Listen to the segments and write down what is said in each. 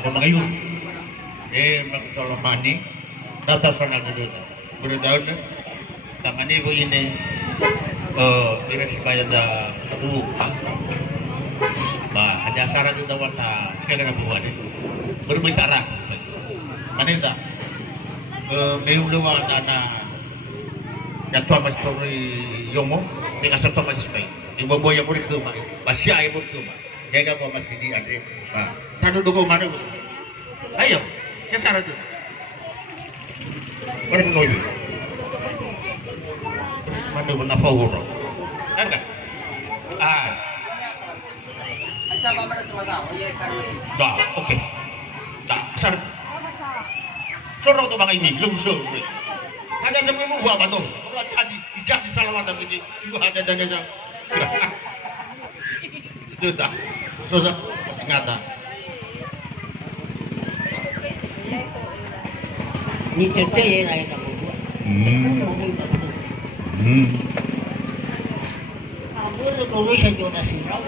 Ako magayo. Magkalamani. Datas na nagdito. Berdaun na. Tangani po ini. Tidak supaya ada lupa. Ba, ada syarat itu wata sekali na buwan. Berbicara. Manita. May ulawa na Jatuh mas puri yomo, dengan serta mas kay. Ibu boya murid tu mah, masih ayah murid tu mah. Jaga kau masih di ada, bah. Tanu dugo mana? Ayo, saya saran tu. Orang menolak. Mana benar fawur? Enggak? Dah, okey. Dah, saran. Sorong tu bang ini, lungsur. Ada semua ibu buat batu. Orang jadi bijak di salawat tapi ibu ada dan ada. Itu dah. Susah ngata. Ni cerita yang lain kamu. Kamu tu kalau saya jodoh sirau.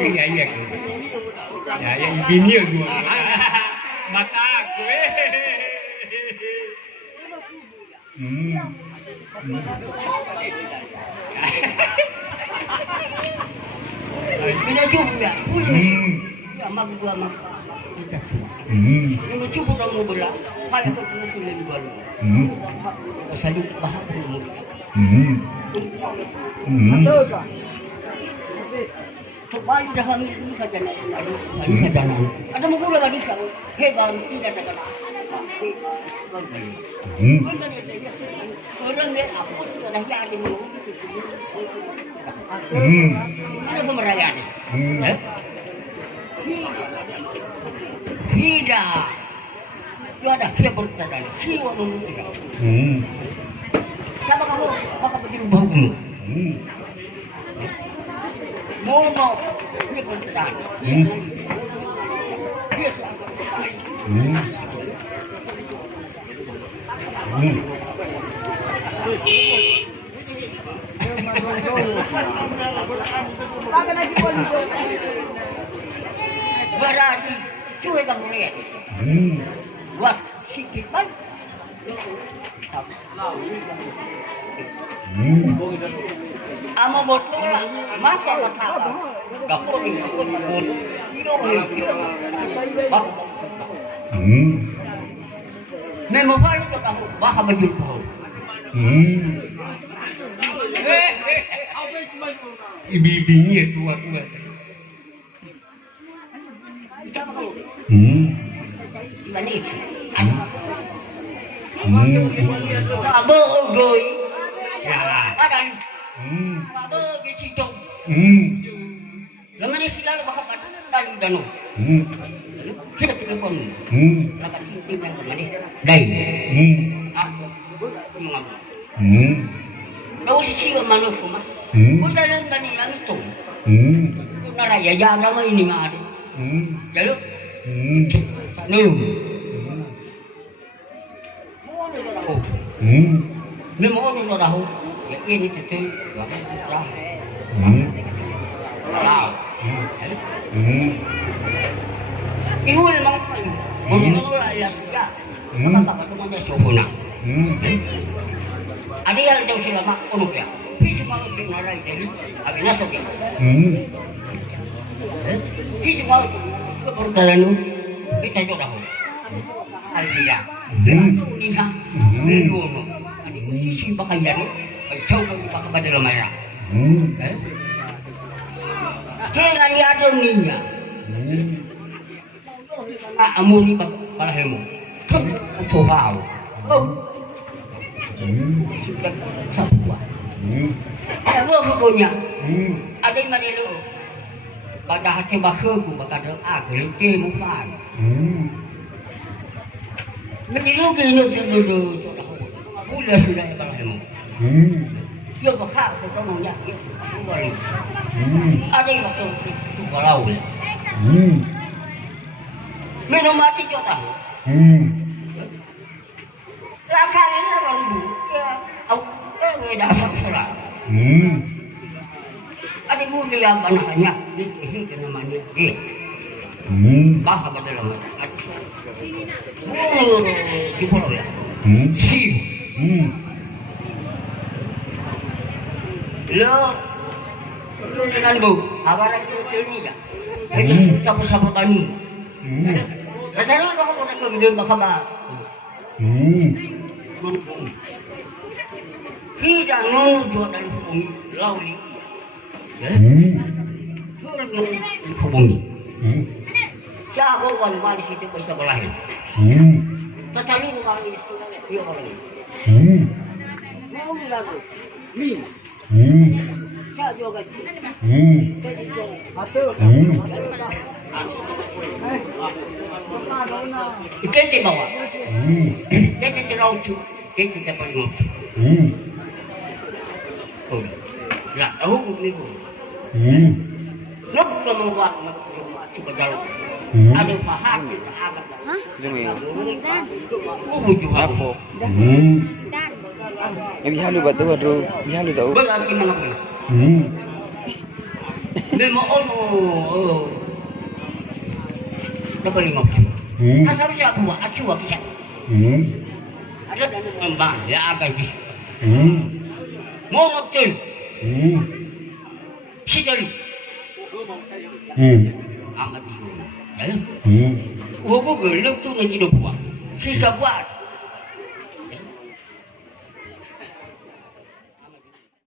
Iya iya. Ya yang bini gua. Mata aku. Kena juga. Ya mak gua mak. Ini cukup kamu belah. Kayak tu kamu pilih di bawah. Salib bahak kamu. Betul tak? Coba dah kami ini saja nak ada mukul lagi kau. Hebat tidak ada. Orang ni apa? Dah jadi mu. Ada pemerayaan. Tidak. Dia ada dia bertahan. Siapa mengira? Siapa kamu? Maka berdiri bau. Mono dia bertahan. Dia berarti cuy kamu lihat. Wah, sikit baik. Amo botol lah, masa apa? Kapur ini, memang hari itu kamu bahas bajul kau. Ibu-ibunya itu aku. Gimana itu? Abo ogoi. Ya. Ada ni. Abo gisijo. Lengan sila bakal dari danu. Kita telepon. Nak tim yang kemana? Dai. Aku mengambil. Kau sisi mana semua? Kau dalam mana yang itu? Kau naraya yang nama ini ada. Jadi, nih. Memang orang tahu, ya ini tu lah. Tahu. Ibu memang, begitu lah ya sudah. Maka tak cuma dia sokona. Ada yang tahu selama onok ya. Bisa mahu dengar jadi, agak nasok ya. Bisa mahu kepercayaan kita jodoh. Alhamdulillah. Iya. Menuno. Sisi bakayan ay sauga baka padala maya. Kaya ni adon niya. Amuri ba palahemo. Utohaw. Sudah sapwa. Ano ko niya? Aday manilo. Pada hati bahagu bakal agil ke mo pa. Menilo kino dulu. Boleh sudah ya palahemo. Yêu mà khác thì có nông nhạc yêu không có gì. Ở đây mà không có lâu rồi. Mình không mati cho tao. Làm khai đến nó còn đủ ông cái người đã sắp sửa. Ở đây mua đi làm bạn nhạc đi cái cái mà nhạc gì. Bahasa betul lah. Oh, di pulau ya. Siu. Lo, lo dengan bu, awalnya itu ni ya. Itu siapa tani. Rasanya lo kalau nak kerja macam kita nunggu dari hubungi lauli. Ya. Hubungi. Siapa orang di situ bisa berlahir. Tetapi orang ini dia orang ini. Mau lagu. Ni. Siapa juga. Itu di bawah. Itu di laut. Itu di paling. Oh. Lah, tahu ni bu. Nak membuat cukup jauh. Ada faham kita agak. Afo. Bisa lu batu bro. Bisa lu tahu. Berarti mana pun. Memang oh. Dapat lingkup. Asal siapa buat acu apa siapa? Ada dan mengembang ya agak bis. Mau ngapun. Si jari. Amat. Wo ko gelo tu na ginubuwa. Si Sabuat.